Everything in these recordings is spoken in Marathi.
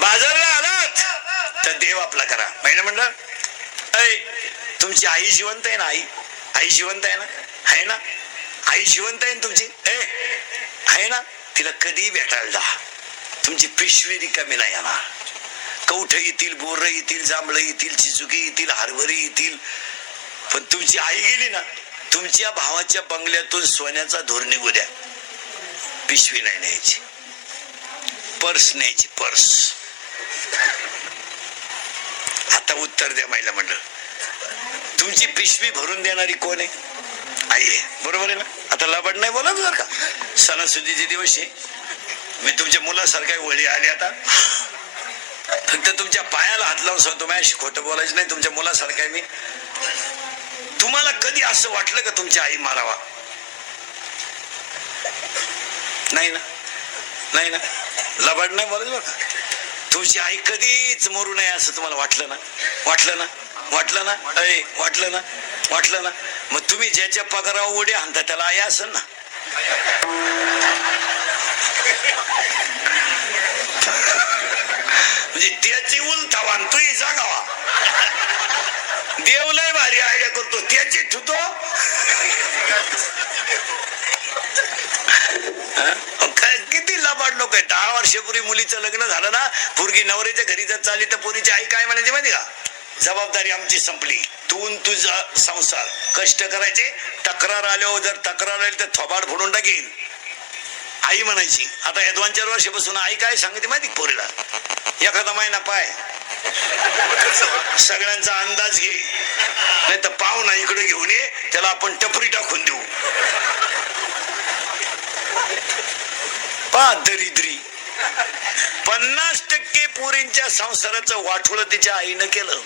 बाजारला आलात तर देव आपला करा. महिला म्हणलं तुमची आई जिवंत आहे ना? आई जिवंत आहे ना? आहे ना? आई जिवंत आहे ना तुमची? आहे ना? तिला कधी भेटायला जा. तुमची पिशवी रिकामी नाही येणार. कवठ येतील, बोर येतील, जांभळं येतील, चिचुकी येतील, हरभरी येतील, पण तुमची आई गेली ना, तुमच्या भावाच्या बंगल्यातून सोन्याचा धूर निघू द्या, पिशवी नाही न्यायची, पर्स न्यायची, पर्स. आता उत्तर द्या महिला मंडळ, तुमची पिशवी भरून देणारी कोण आहे? आई आहे, बरोबर आहे ना? आता लबाड नाही बोला बरं का. सणासुदीचे दिवस आहे, मी तुमच्या मुलासारखा वळी आली. आता फक्त तुमच्या पायाला हात लावून सांगतो, माझ्याशी खोटं बोलायचं नाही. तुमच्या मुलासारखा आहे मी. तुम्हाला कधी असं वाटलं का तुमची आई मारावा? नाही ना? नाही ना? लबाड नाही बोलायचं बरं का. तुमची आई कधीच मरू नये असं तुम्हाला वाटलं ना? वाटलं ना? वाटलं ना? वाटलं ना? वाटलं ना? मग तुम्ही ज्याच्या पगारावर उड्या आणता त्याला आई असेल ना? म्हणजे त्याची उलथावा तूही जागावा. देव लय भारी आयडिया करतो, त्याची ठुतो. किती लबाड लोक आहे. 10 वर्षापूर्वी मुलीचं लग्न झालं ना, पोरगी नवऱ्याच्या घरी जर चालली तर पोरीची आई काय म्हणायची माहिती का? जबाबदारी आमची संपली, तू तुझा संसार, कष्ट करायचे, तक्रार आल्यावर जर तक्रार आली तर थोबाड फोडून टाकेल, आई म्हणायची. आता या 2-4 वर्षापासून आई काय सांगते माहिती पोरीला? एखादा महिना पाय, सगळ्यांचा अंदाज घे, नाही तर पाहुणा इकडे घेऊन ये, त्याला आपण टपरी टाकून देऊ. पा दरिद्री 50% पोरींच्या संसाराचं वाटोळं तिच्या आईनं केलं.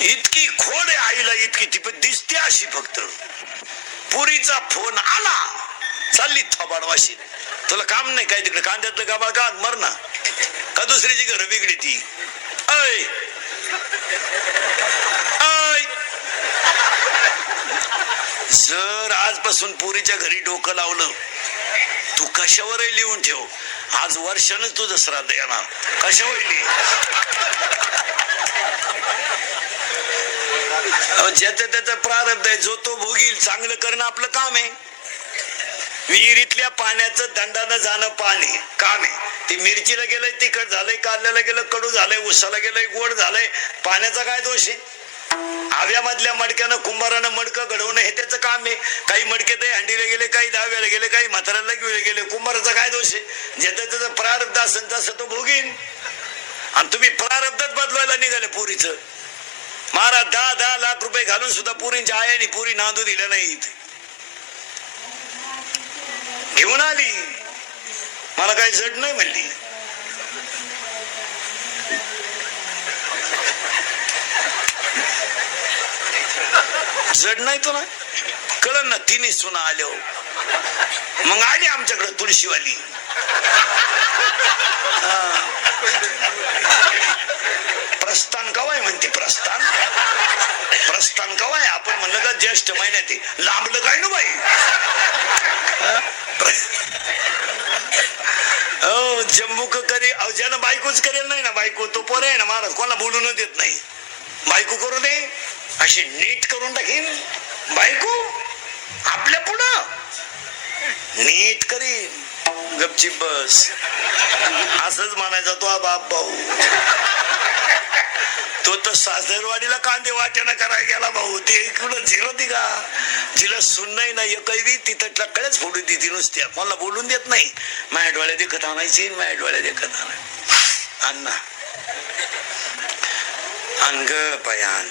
इतकी खोड आहे आईला, इतकी ती पण दिसते अशी. फक्त पुरीचा फोन आला, चालली थोबाडवाशी. तुला काम नाही काय तिकडे? कांद्यातलं गाबा का मर ना का? दुसरीची घरं बिगडी ती. ऐ जर आजपासून पुरीच्या घरी डोकं लावलं, तू कशावरही लिहून ठेव, आज वर्षानच तुझं श्राद्ध येणार. कशावर लिहि, ज्याचं त्याचं प्रारब्ध आहे, जो तो भोगील. चांगलं करणं आपलं काम आहे. विहिरीतल्या पाण्याचं दंडानं जाणं पाणी काम आहे. ती मिरचीला गेलंय तिखट झालंय, कारल्याला गेलं कडू झालंय, उसाला गेलंय गोड झालंय, पाण्याचा काय दोष आहे? आव्यामधल्या मडक्यानं कुंभारानं मडकं घडवणं हे त्याचं काम आहे. काही मडके ते हंडीला गेले, काही दहाव्याला गेले, काही म्हाताऱ्याला गेले, कुंभाराचा काय दोष आहे? ज्याचं त्याचं प्रारब्ध असेल तसं तो भोगीन. आणि तुम्ही प्रारब्धच बदलवायला निघाले पोरीचं. महाराज 10-10 लाख रुपये घालून सुद्धा पुरींच्या आयाने पुरी नांदू दिल्या नाहीत. घेऊन आली, मला काही जड नाही म्हणली. जड नाही तो ना, कळलं ना. तिने सुना आल्या, मग आली आमच्याकडे तुळशीवाली. प्रस्थान कवाय म्हणते, प्रस्थान प्रस्थान कवाय? आपण म्हणलं का ज्येष्ठ महिन्यात लांबलं काय ना बाई. जम्बूक करी, ज्यानं बायकोच करेल नाही ना, बायको तो पोर आहे ना महाराज, कोणाला बोलून देत नाही. बायको करू दे, अशी नीट करून टाकीन बायको आपल्या पुढं, नीट करीन. गपचीप बस, असंच म्हणायचा तो बाप भाऊ. तो तर सासरवाडीला कांदे वाट्यानं करायला गेला भाऊ. ते इकडं झिरती का? जिला सुन नाही ना एकही, तिथं टक्कळच फोडू देते नुसत्या, कोणाला बोलून देत नाही. माझ्या डोळ्या देखत आणायची, माझ्या डोळ्या देखत आणायची. अण्णा अंग पयान,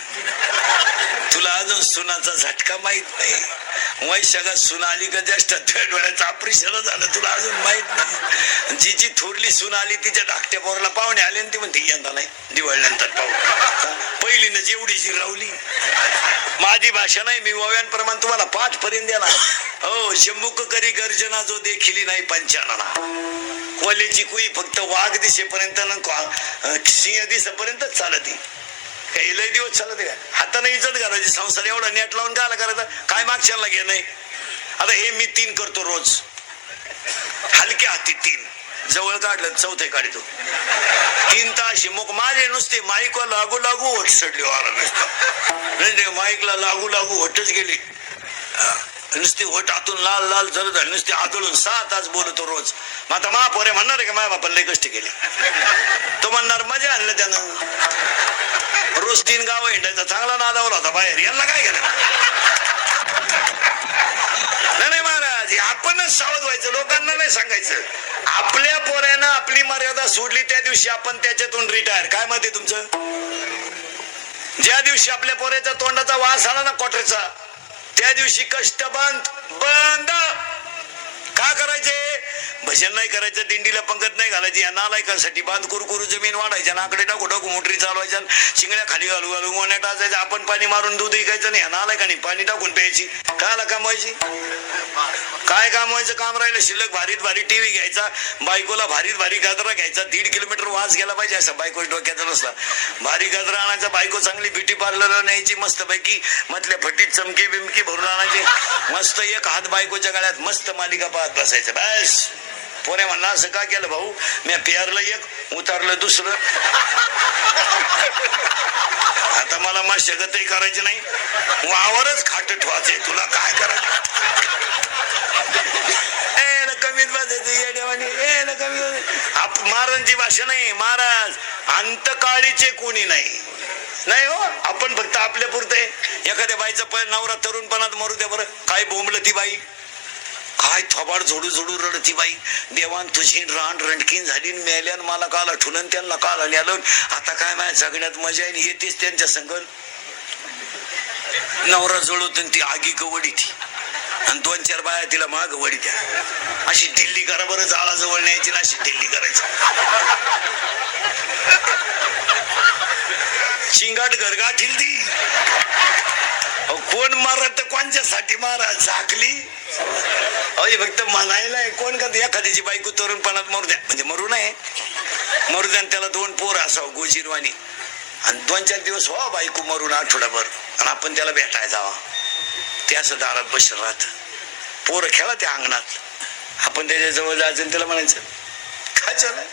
तुला अजून सुनाचा झटका माहित नाही. वैशाखात सून आली का ज्येष्ठ डोळ्याचं ऑपरेशन झालं, तुला अजून माहित नाही. जिची थोरली सून आली तिच्या धाकट्या पोराला पाहुणे आले, ती म्हणते यंदा नाही, दिवाळीनंतर पाहू. पहिलीनं जेवढी जिरावली. माझी भाषा नाही, मी ओव्यांप्रमाणे तुम्हाला 5 पर्यंत देणार. हो, जम्बूक करी गर्जना जो देखिली नाही पंचानना. कोलेची कुई फक्त वाघ दिसेपर्यंत सिंह दिसेपर्यंतच चालती. काही लय दिवस चालत का? हाताने इज्जत घालायची. संसार एवढा नेट लावून काय करायचा? काय मागच्याला घे नाही. आता हे मी 3 करतो रोज, हलक्या हाती 3. जवळ काढलं चौथे काढतो 3 तास मग माझे नुसते माईकला लागू लागू होट चढली वारा नुसतं माईकला लागू लागू होटच गेली नुसती होट आतून लाल लाल जर झाली नुसती आदळून 6 तास बोलतो रोज. मग आता महापोरे म्हणणार आहे का माझ्या बापाला लय कष्ट केले. तो म्हणणार मजा आणलं त्यानं. रोज 3 गाव हिंडायचा चांगला नादावला होता बाहेर. यांना काय केलं नाही महाराज. आपणच सावध व्हायचं लोकांना नाही सांगायचं. आपल्या पोऱ्यानं आपली मर्यादा सोडली त्या दिवशी आपण त्याच्यातून रिटायर. काय मत आहे तुमचं? ज्या दिवशी आपल्या पोऱ्याच्या तोंडाचा वास आला ना क्वार्टरचा त्या दिवशी कष्ट बंद बंद. का करायचे? भजन नाही करायचं, दिंडीला पंगत नाही घालायची, या नालायकासाठी बांध कुरकुरू जमीन वाढायच्या, नाकडे टाकू टाकू मोटरी चालवायच्या, शिंगड्या खाली घालू घालू मोन्या टाचायचं, आपण पाणी मारून दूध विकायचं नाही, नालायकानी पाणी टाकून प्यायची. कायला कमवायची? काय कमवायचं काम राहिलं शिल्लक? भारीत भारी टीव्ही घ्यायचा, बायकोला भारीत भारी गाजरा घ्यायचा, 1.5 किलोमीटर वास गेला पाहिजे असं बायको डोक्याचा नसला. भारी गाजरा आणायचा, बायको चांगली ब्युटी पार्लरला न्यायची, मस्त पैकी मधल्या फटीत चमकी बिमकी भरून आणायची, मस्त एक हात बायकोच्या गळ्यात, मस्त मालिका पाहत बसायचं. बस पोरे म्हणला असं का केलं भाऊ? मी पेरलं एक उतारलं दुसरं. आता मला मशागतही करायची नाही, वावरच खाट ठेवायचंय. तुला काय करायचं? कमीत बसायचं येड्यावानी. महाराजांची भाषा नाही. महाराज अंतकाळीचे कोणी नाही नाही हो. आपण फक्त आपल्या पुरते. एखाद्या बाईचा नवरा तरुणपणात मरू द्या बरं. काय बोंबलं ती बाई, काय थोबाड झोडू झोडू रडती बाई. देवान तुझी रान रणकीन झाली, मेल्यान मला काल आठवलं, त्यांना काल आणि आलं. आता काय माझ्या जगण्यात मजा आहे. येतेच त्यांच्या संग नवरा जळवतो ती आगी कवडी ती आणि 2-4 बाया तिला माग वडी द्या. अशी दिल्ली करा बरं. जाळाजवळ न्यायची ना अशी दिल्ली करायची. शिंगाट घरगाठील ती. कोण मारत कोणच्यासाठी मारा झाकली अय फक्त म्हणायला. कोण का एखाद्याची बायको तरुणपणात मरू द्या म्हणजे मरू नये, मरू द्या त्याला 2 पोर असावं गोजीरवाणी आणि 2-4 दिवस हो बायको मरून आठवडाभर आणि आपण त्याला भेटायला जावा. ते असं दारात बसलं राहत. पोरं खेळा त्या अंगणात, आपण त्याच्या जवळ जायचं आणि त्याला म्हणायचं काय चालय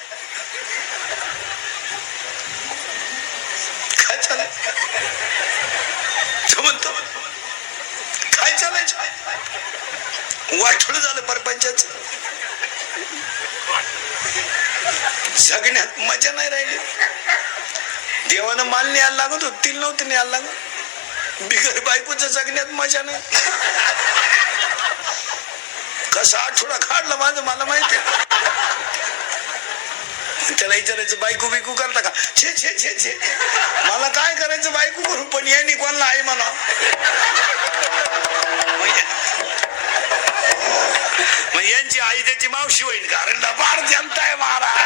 काय चालय. तो म्हणतो काय चालायचं. वाटलं झालं परपंचाच. जगण्यात मजा नाही राहिली. देवानं माल न्यायला लागत होत, तिला नव्हतं न्यायला लागत. बिगर बायकोच्या जगण्यात मजा नाही. कसा आठवडा काढला माझं मला माहिती. त्याला विचारायचं बायको बिकू करता का? छे छे छे छे मला काय करायचं बायको करू, पण यांनी कोणाला आहे म्हणा. मग यांची आई त्याची मावशी होईल, कारण लबाड जनता आहे महाराज.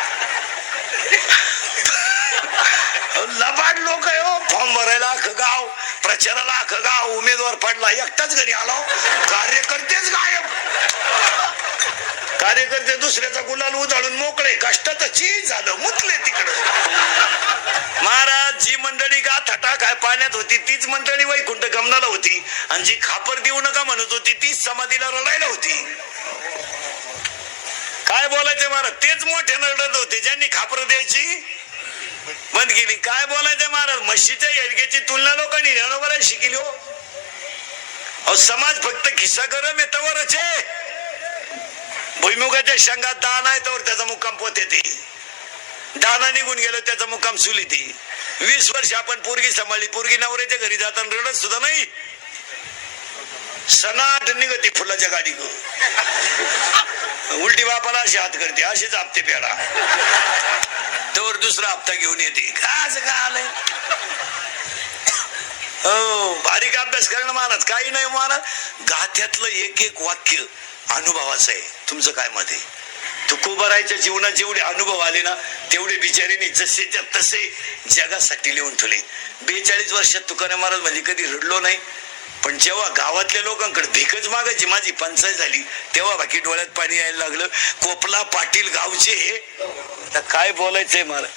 लबाड लोक आहे हो. फॉर्म भरायला अख्खं गाव, प्रचाराला अख्खं गाव, उमेदवार पडला एकटाच घरी आलो, कार्यकर्तेच गायब. कार्यकर्ते दुसऱ्याचा गुलाल उधळून मोकळे, कष्टाचं चीज झालं, मुतले तिकडं. महाराज जी मंडळी गाथाटा काय पाण्यात होती तीच मंडळी वैकुंठ गमनाला होती, आणि जी खापर देऊ नका म्हणत होती तीच समाधीला रडायला होती. काय बोलायचं महाराज? तेच मोठे रडत होते ज्यांनी खापर द्यायची बंद केली. काय बोलायचं महाराज? म्हशीच्या येडग्याची तुलना लोकांनी ज्ञानोबाला शिकली हो. अहो समाज फक्त खिस्सा गरम आहे तवरच आहे. भुईमुगाच्या शेंगात दाना आहे तर त्याचा मुक्काम पोत येते, दाना निघून गेलो त्याचा मुक्काम सुलीते. 20 वर्ष आपण पोरगी सांभाळली, पोरगी नवऱ्याच्या घरी जाताना रडत सुद्धा नाही. सनाट निघती फुलाच्या गाडी उलटी बापाला अशी हात करते, अशीच हप्ते पेडा तर दुसरा हप्ता घेऊन येते. काय आलंय हो. बारीक अभ्यास करणं महाराज काही नाही महाराज. गाथ्यातलं एक वाक्य अनुभवाचं आहे. तुमचं काय मत आहे? तुकोबारायच्या जीवनात जेवढे अनुभव आले ना तेवढे बिचारीने जसेच्या तसे जगासाठी लिहून ठेवले. 42 वर्षात तुकाराम महाराज म्हणजे कधी रडलो नाही, पण जेव्हा गावातल्या लोकांकडे भिकच मागायची माझी पंचायत झाली तेव्हा बाकी डोळ्यात पाणी यायला लागलं. कोपला पाटील गावचे हे काय बोलायचंय महाराज.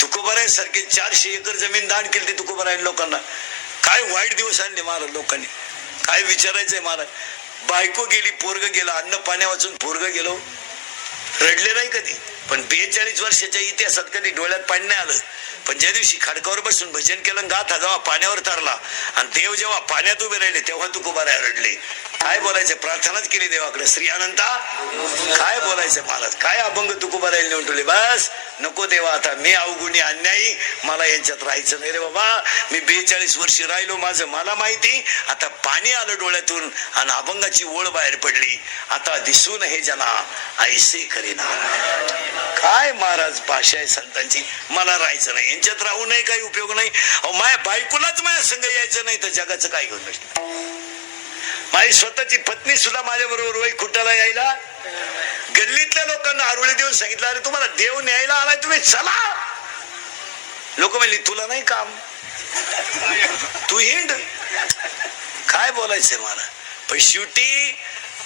तुकोबाराय सारखे 400 एकर जमीन दान केली तुकोबाराय लोकांना. काय वाईट दिवस आणले महाराज लोकांनी. काय विचारायचंय महाराज. बायको गेली, पोरग गेला, अन्न पाण्या वाचून पोरग गेलो, रडले नाही कधी. पण 42 वर्षाच्या इतिहासात कधी डोळ्यात पाणी नाही आलं. पण ज्या दिवशी खडकावर बसून भजन केलं, गाथा जेव्हा पाण्यावर तरला आणि देव जेव्हा पाण्यात उभे राहिले तेव्हा तुकोबाराय रडले. काय बोलायचं, प्रार्थनाच केली देवाकडे, श्री अनंता काय बोलायचं महाराज, काय अभंग तुकोबारायला नेऊन ठेवले. बस नको देवा, आता मी अवगुणी अन्यायी, मला यांच्यात राहायचं नाही रे बाबा. मी 42 वर्ष राहिलो, माझं मला माहिती. आता पाणी आलं डोळ्यातून आणि अभंगाची ओळ बाहेर पडली. आता दिसून हे जना ऐसे करीना. काय महाराज भाषा आहे संतांची. मला राहायचं नाही, यांच्यात राहू नये, काही उपयोग नाही. अहो माझ्या बायकोलाच माझ्या संग यायचं नाही तर जगाचं काय घेऊन बसलं. माझी स्वतःची पत्नी सुद्धा माझ्या बरोबर वैकुंठाला यायला, गल्लीतल्या लोकांना आरुळे देऊन सांगितलं, अरे तुम्हाला देव न्यायला आलाय, तुम्ही चला. लोक म्हणली तुला नाही काम, तू हिंड. काय बोलायचंय मला. पण शेवटी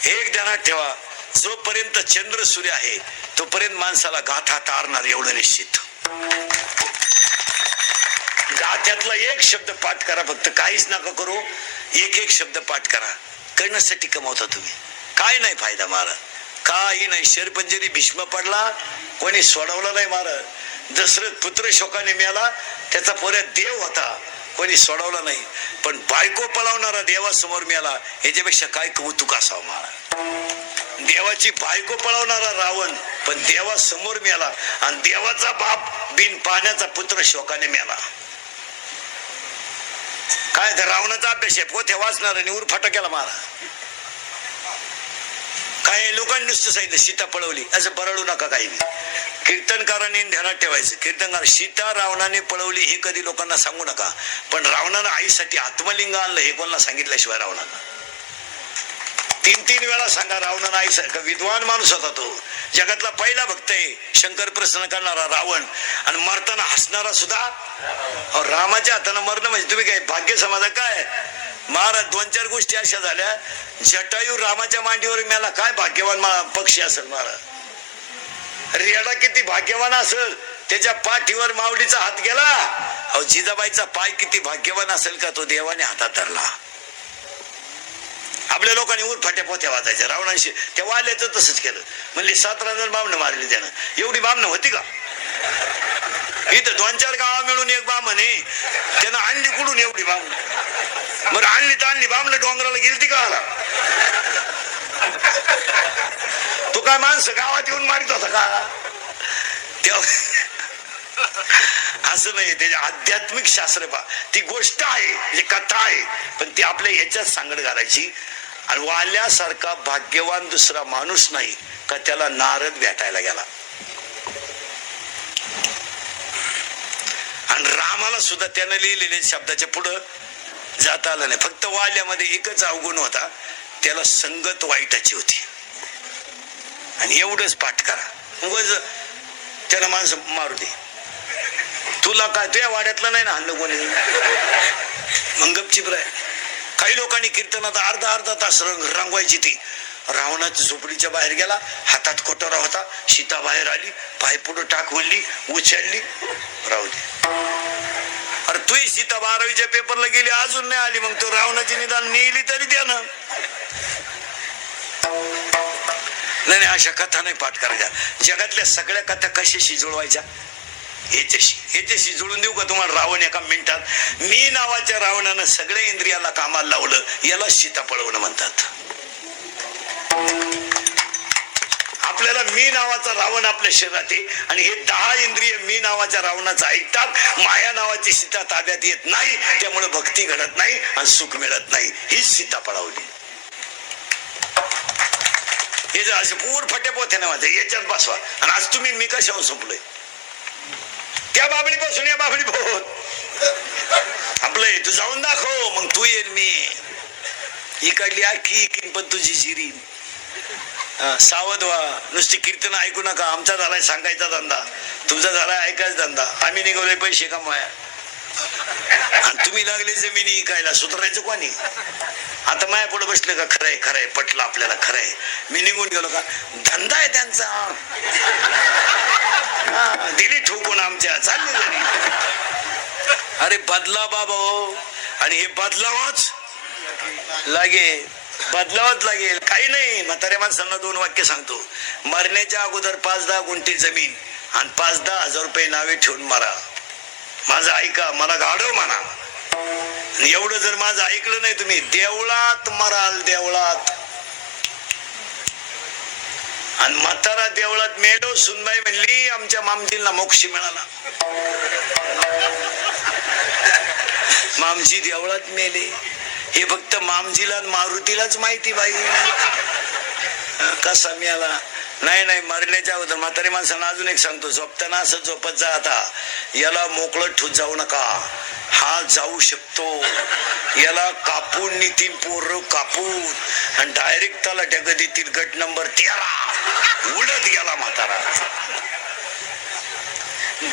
एक ध्यानात ठेवा, जोपर्यंत चंद्र सूर्य आहे तोपर्यंत माणसाला गाथा तारणार एवढं निश्चित. गाथ्यातला एक शब्द पाठ करा फक्त, काहीच नका करू. एक एक शब्द पाठ करा. करण्यासाठी कमावता तुम्ही, काय नाही फायदा महाराज, काही नाही. शेरपंजरी भीष्म पडला, कोणी सोडवलं नाही महाराज. दशरथ पुत्र शोकाने मिळाला, त्याचा पोऱ्यात देव होता, कोणी सोडवला नाही. पण बायको पळवणारा देवासमोर मिळाला, याच्यापेक्षा काय कौतुक असावं महाराज. देवाची बायको पळवणारा रावण पण देवासमोर मिळाला, आणि देवाचा बाप बिन पाण्याचा पुत्र शोकाने मिळाला. काय तर रावणाचा अभ्यास आहे, पोथ्या वाचणार आणि उरफाटा केला मारा. काय लोकांनी नुसतं सांगितलं सीता पळवली, असं बरळू नका. काही कीर्तनकारांनी ध्यानात ठेवायचं, कीर्तनकार सीता रावणाने पळवली हे कधी लोकांना सांगू नका. पण रावणानं आईसाठी आत्मलिंग आणलं हे कोणाला सांगितल्याशिवाय रावणानं 3 वेळा सांगा. रावणानं आईसारखा विद्वान माणूस होता तो, जगातला पहिला भक्त आहे. शंकर प्रसन्न करणारा रावण, आणि मरताना हसणारा सुद्धा रामाच्या हातानं मरणं म्हणजे तुम्ही काय भाग्य समाजा काय महाराज. 2-4 गोष्टी अशा झाल्या. जटायू रामाच्या मांडीवर मेला, काय भाग्यवान पक्षी असेल महाराज. रेडा किती भाग्यवान असेल, त्याच्या पाठीवर माऊलीचा हात गेला. अहो जिजाबाईचा पाय किती भाग्यवान असेल का, तो देवाने हातात धरला. आपल्या लोकांनी उरफाट्या पोथ्या वाचायच्या. रावणाशी त्या वाल्याचं तसंच केलं, म्हणले 17 जण बामणं मारली त्यानं. एवढी बामणं होती का इथं? 2-4 गावा मिळून एक बामण आहे, त्यानं आणली कुठून एवढी बामणं? बरं आणली तर आणली, बामणं डोंगराला गेलती का आला? तो काय माणसं गावात येऊन मारित होता का? असं नाही. त्याचे आध्यात्मिक शास्त्र पा, ती गोष्ट आहे म्हणजे कथा आहे, पण ती आपल्या याच्यात सांगड घालायची. आणि वाल्यासारखा भाग्यवान दुसरा माणूस नाही का त्याला नारद भेटायला गेला. आणि रामाला सुद्धा त्यानं लिहिलेल्या शब्दाच्या पुढं जाता आलं नाही. फक्त वाल्यामध्ये एकच अवगुण होता, त्याला संगत वाईटाची होती. आणि एवढंच पाठ करा, उगाच त्याला माणसं मारू दे. तुला काय, तुझ्या वाड्यातलं नाही ना हल्लं कोणी, मग गपचिप राह. काही लोकांनी कीर्तनात अर्धा तास रंगवायची. ती रावणाच्या झोपडीच्या बाहेर गेला, हातात कोटरा होता, सीता बाहेर आली, पाय पुढं टाक म्हणली, उचलली, राहू दे. अरे तुही सीता 12वीच्या पेपरला गेली, अजून नाही आली, मग तो रावणाची निदान नेली तरी त्यानं. नाही, अशा कथा नाही पाठ करायच्या. जगातल्या सगळ्या कथा कशाशी जुळवायच्या? याच्याशी जुळून देऊ का तुम्हाला? रावण एका मिनिटात, मी नावाच्या रावणानं सगळ्या इंद्रियाला कामाला लावलं, याला सीता पळवणं म्हणतात. आपल्याला मी नावाचा रावण आपल्या शरीरात आहे, आणि हे 10 इंद्रिय मी नावाच्या रावणाचं ऐकतात. माया नावाची सीता ताब्यात येत नाही, त्यामुळे भक्ती घडत नाही आणि सुख मिळत नाही. हीच सीता पळवली. हे जर असे पूर फट्या पोथ्याने माझ्या याच्यात बसवा. आणि आज तुम्ही मी कशावर संपलोय? त्या बाबळी पासून या बाबळी पोहोत आपलंय. तू जाऊन दाखव, मग तू येईल. मी इकडली आखी किंपत तुझी जिरी. सावध व्हा, नुसती कीर्तन ऐकू नका. आमचा झालाय सांगायचा धंदा, तुमचा झालाय ऐकायचा धंदा. आम्ही निघवले पैसे कमाया, आणि तुम्ही लागले जमिनी इकायला. सुधारायचं कोणी? आता माया पुढे बसले का? खरंय खरंय, पटलं आपल्याला, खरंय. मी निघून गेलो का? धंदा आहे त्यांचा. दिली ठोकून आमच्या, चालली घरी. अरे बदला बाबा, आणि हे बदलावाच लागे. बदलावंच लागेल. काही नाही, म्हाताऱ्या माणसांना 2 वाक्य सांगतो. मरण्याच्या अगोदर 5-10 गुंठे जमीन आणि 5-10 हजार रुपये नावे ठेवून मारा. माझं ऐका, मला गाढव म्हणा. एवढं जर माझं ऐकलं नाही तुम्ही, देवळात मराल, देवळात. आणि म्हातारा देवळात मेलो. सुनबाई म्हणली आमच्या मामजींना मोक्ष मिळाला. मामजी देवळात मेले हे फक्त मामजीला मारुतीलाच माहिती. बाई कसा मिळाला? नाही, मरण्याच्या अगोदर म्हातारी माणसांना अजून एक सांगतो, झोपताना असं झोपत जा. आता याला मोकळं ठूत जाऊ नका, हा जाऊ शकतो. याला कापून नितीन पोर कापून आणि डायरेक्ट त्याला ढग देतील. गट नंबर 13 उडत गेला म्हातारा.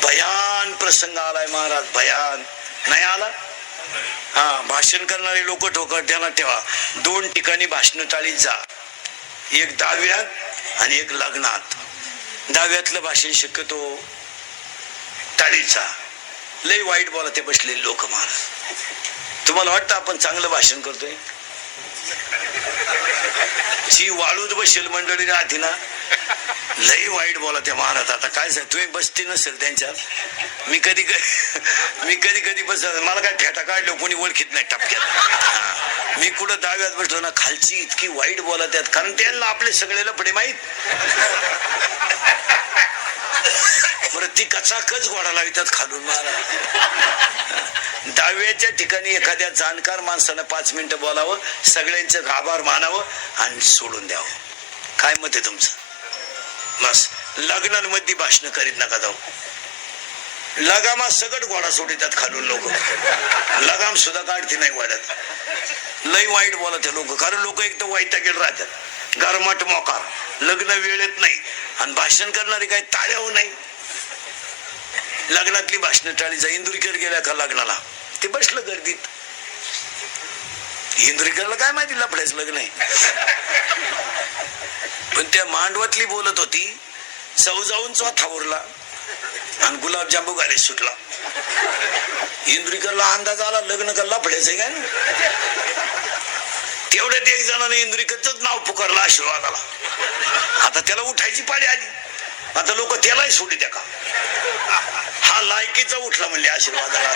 भयान प्रसंग आलाय महाराज, भयान. नाही आला? हा, भाषण करणारे लोक ठोकर ध्यानात ठेवा. 2 ठिकाणी भाषण टाळीत जा. एक 10व्यात आणि एक लग्नात. 10व्यातलं भाषण शक्यतो टाळीत जा. लय वाईट बोला ते बसलेले लोक महाराज. तुम्हाला वाटतं आपण चांगलं भाषण करतोय? जी वाळूत बसेल मंडळी राहते ना, लय वाईट बोला त्या महाराज. आता काय सांग, तुम्ही बसते नसेल त्यांच्यात. मी कधी बस, मला काय फेटा काढलो कोणी ओळखीत नाही टपक्यात. मी कुठं 10व्यात बसलो ना, खालची इतकी वाईट बोला त्यात, कारण त्यांना आपले सगळे लफडे माहीत. बरं, ती कचाकच घोडा लावितात खालून महाराज. 10व्याच्या ठिकाणी एखाद्या जाणकार माणसानं 5 मिनिटं बोलावं, सगळ्यांचं आभार मानावं आणि सोडून द्यावं. काय मत आहे तुमचं? बस. लग्नांमध्ये भाषण करीत नका जाऊ. लगामा सगळं घोडा सोडितात खालून लोक. लगाम सुद्धा काढते नाही वाढत. लय वाईट बोलत ते लोक, कारण लोक एक तर वैतागेल राहतात, गरमाट मोकार, लग्न वेळेत नाही आणि भाषण करणारे काही टाळ्यावर नाही. लग्नातली भाषण टाळी जा. इंदुरीकर गेल्या का लग्नाला, ते बसलं गर्दीत. इंदुरीकरला काय माहिती लफड्याच लग्न आहे. पण त्या मांडवातली बोलत होती, चव जाऊन चौथा उरला आणि गुलाबजांबू गाडी सुटला. इंदुरीकरला अंदाज आला लग्न का लफड्याचं काय ना. तेवढ्यात एक जणांनी इंदुरीकरच नाव पुकारलं आशीर्वादाला. आता त्याला उठायची पाळी आली. आता लोक त्यालाही सोडी द्या का, हा लायकीचा उठला म्हणले आशीर्वादाला.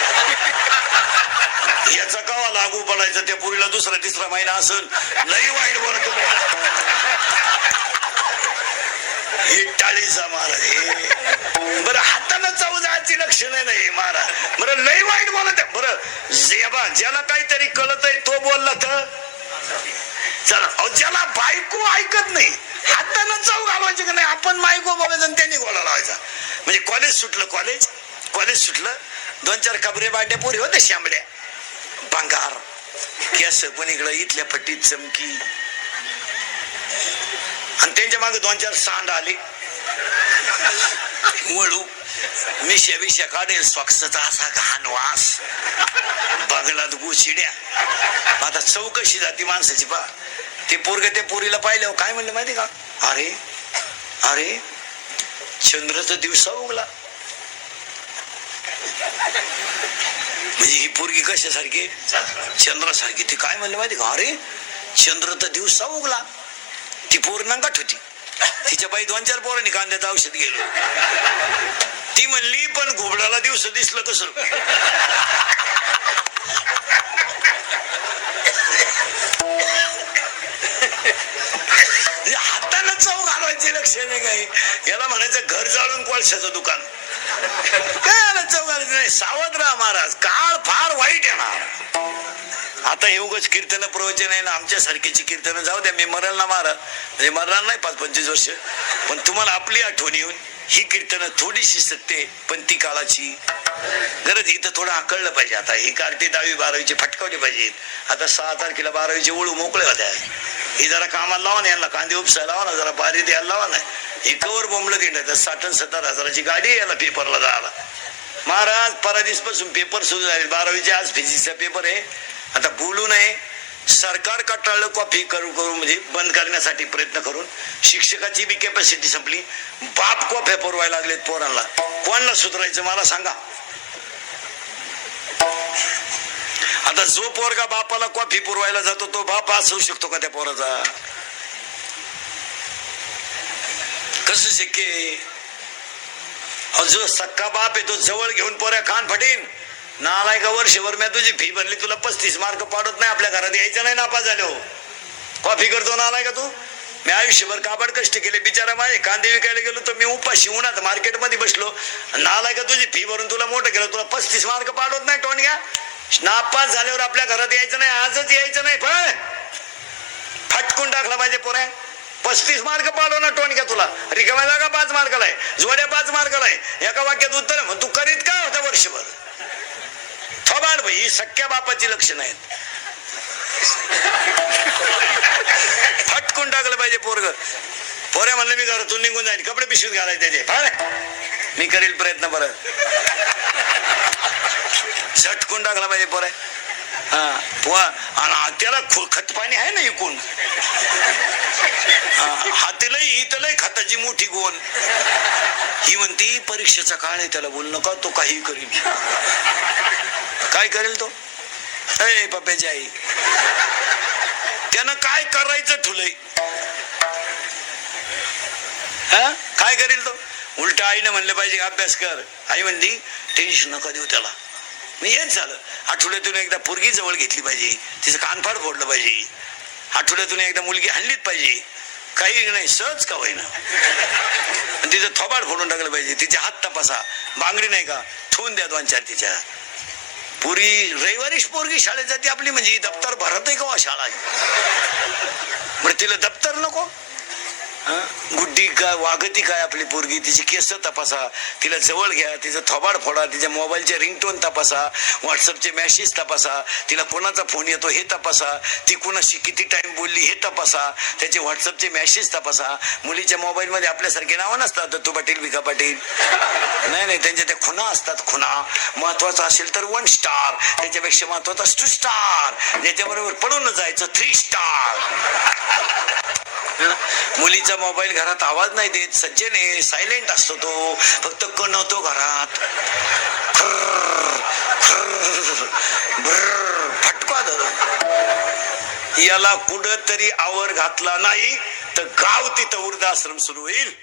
याचा कावा लागू पडायचा त्या पुरीला 2रा-3रा महिना असेल. लई वाईट बोलत हे टाळीचा महाराज. बरं, हाताला चावू जायची लक्षणं नाही महाराज. बरं, लई वाईट बोलत. बरं, ज्याला काहीतरी कळत आहे तो बोलला तर चला. ज्याला बायको ऐकत नाही, हातानं चाव घालवायची का नाही. आपण बायको बघायचं आणि त्यांनी गोळा लावायचा. म्हणजे कॉलेज सुटलं 2-4 कबरे बांड्या पोरी होते शांबड्या, भांगार केस, पण इकडं इथल्या पट्टीत चमकी, आणि त्यांच्या मागे 2-4 सांड आले वळू, मिश्या काढेल, स्वक्षचा असा घाण वास, बगलात गुचिड्या. आता चौकशी जाती माणसाची. पा ते पोरग त्या पोरीला पाहिल्यावर काय म्हणलं माहिती का, अरे चंद्राचा दिवसा उगला. म्हणजे ही पोरगी कशासारखी, चंद्रासारखी. ती काय म्हणलं माहिती का, अरे चंद्र तर दिवसा उगला. ती पोर नंगाट होती. तिच्या बाई 2-4 पोरांनी कांद्याचं औषध गेलो. ती म्हणली पण घोबडाला दिवस दिसलं कसं. हाताला चव घालवायचे लक्षण आहे काही. याला म्हणायचं घर जाळून कोळशाचं दुकान. काय चव घालायचं नाही. सावध राहा महाराज, काळ फार वाईट येणार. आता हे उगाच कीर्तन प्रवचन आहे ना, आमच्या सारखीची कीर्तन जाऊ द्या. मी मरल ना महाराज, म्हणजे मरणार नाही 5-25 वर्ष, पण तुम्हाला आपली आठवण येऊन ही कीर्तन थोडीशी सत्य पण ती काळाची गरज. इथं थोडं आकळलं पाहिजे. आता ही कार्ती 10वी 12वीची फटकावली पाहिजेत. आता 6 तारखेला 12वीचे ओळू मोकळे होत्या. ही जरा कामाला लावा ना, यांना कांदे उपसायला लावा ना, जरा बारी द्यायला लावा ना. हे कवर बोंबलं देण्याचं 60-70 हजाराची गाडी याला पेपरला जायला. महाराज परदिवसपासून पेपर सुरू झाले 12वीचे. आज फिजिक्सचा पेपर आहे. आता बोलू नये, सरकार कटाळलं कॉपी करू म्हणजे बंद करण्यासाठी प्रयत्न करून. शिक्षकाची बी कॅपॅसिटी संपली. बाप कॉफ्या पुरवायला लागलेत पोरांना. कोणाला सुधारायचं मला सांगा. आता जो पोरगा बापाला कॉफी पुरवायला जातो तो बाप असू शकतो का त्या पोराचा? कसं शक्य आहे? जो सक्का बाप आहे तो जवळ घेऊन पोऱ्या कान फटीन. नालाय का, वर्षभर मी तुझी फी भरली, तुला 35 मार्क पाडत नाही, आपल्या घरात यायचं नाही नापास झालो. कॉफी करतो नालाय का तू? मी आयुष्यभर काबाड कष्ट केले, बिचारा माझे कांदे विकायला गेलो तर मी उपाशी उन्हात मार्केटमध्ये बसलो. नालाय का, तुझी फी भरून तुला मोठं केलं, तुला 35 मार्क पाडत नाही. टोनग्या, नापास झाल्यावर आपल्या घरात यायचं नाही, आजच यायचं नाही. पण फटकून टाकला पाहिजे पोऱ्या. 35 मार्क पाडव ना टोनग्या, तुला रिकाम्या जागा 5 मार्काला आहे, जोड्या 5 मार्काला आहे, एका वाक्यात उत्तर आहे. तू करीत काय होता वर्षभर? थोबाड भाई, ही सख्या बापाची लक्षणं आहेत. फटकून टाकलं पाहिजे पोरग. पोऱ्या म्हणलं मी घरातून निघून जाईल, कपडे पिशवीत घालायचे त्याचे, मी करील प्रयत्न परत. झटकून टाकला पाहिजे पोऱ्या. हा, त्याला खत पाणी आहे ना इकून, हातीलाही इथलही खताची मोठी गोण. ही म्हणती परीक्षेचा काळ आहे, त्याला बोल नका, तो काही करील. काय करेल तो? ए पप्प्याची आई, त्यानं काय करायचं ठुलय? काय करेल तो? उलट आईनं म्हणलं पाहिजे अभ्यास कर. आई म्हणली टेन्शन नका देऊ त्याला. मी हेच झालं, आठवड्यातून एकदा पोरगी जवळ घेतली पाहिजे, तिचं कानफाड फोडलं पाहिजे, आठवड्यातून एकदा मुलगी हाणलीच पाहिजे, काही नाही सहज का होईना, तिचं थोबाड फोडून टाकलं पाहिजे, तिचे हात तपासा, बांगडी नाही का ठेवून द्या 2-4 तिच्या. पुरी रविवारीच पोरगी शाळेत जाते आपली, म्हणजे दप्तर भरत आहे का शाळा? म्हणजे तिला दप्तर नको? गुड्डी काय वागती काय आपली पोरगी? तिची केस तपासा, तिला जवळ घ्या, तिचं थोबाड फोडा, तिच्या मोबाईलचे रिंगटोन तपासा, व्हॉट्सअपचे मेसेज तपासा, तिला कोणाचा फोन येतो हे तपासा, ती कोणाशी किती टाइम बोलली हे तपासा, त्याचे व्हॉट्सअपचे मेसेज तपासा. मुलीच्या मोबाईल मध्ये आपल्यासारखे नावं नसतात, दत्तू पाटील, भिका पाटील, नाही, त्यांच्या त्या खुणा असतात. खुणा महत्वाचा असेल तर 1 स्टार, त्याच्यापेक्षा महत्वाचा 2 स्टार, ज्याच्याबरोबर पळून जायचं 3 स्टार. मुलीचा मोबाईल घरात आवाज नाही देत, सज्जने सायलेंट असतो तो, फक्त कणवतो घरात. फटका धरून याला कुठं तरी आवर घातला नाही तर गाव तिथं वृद्धाश्रम सुरू होईल.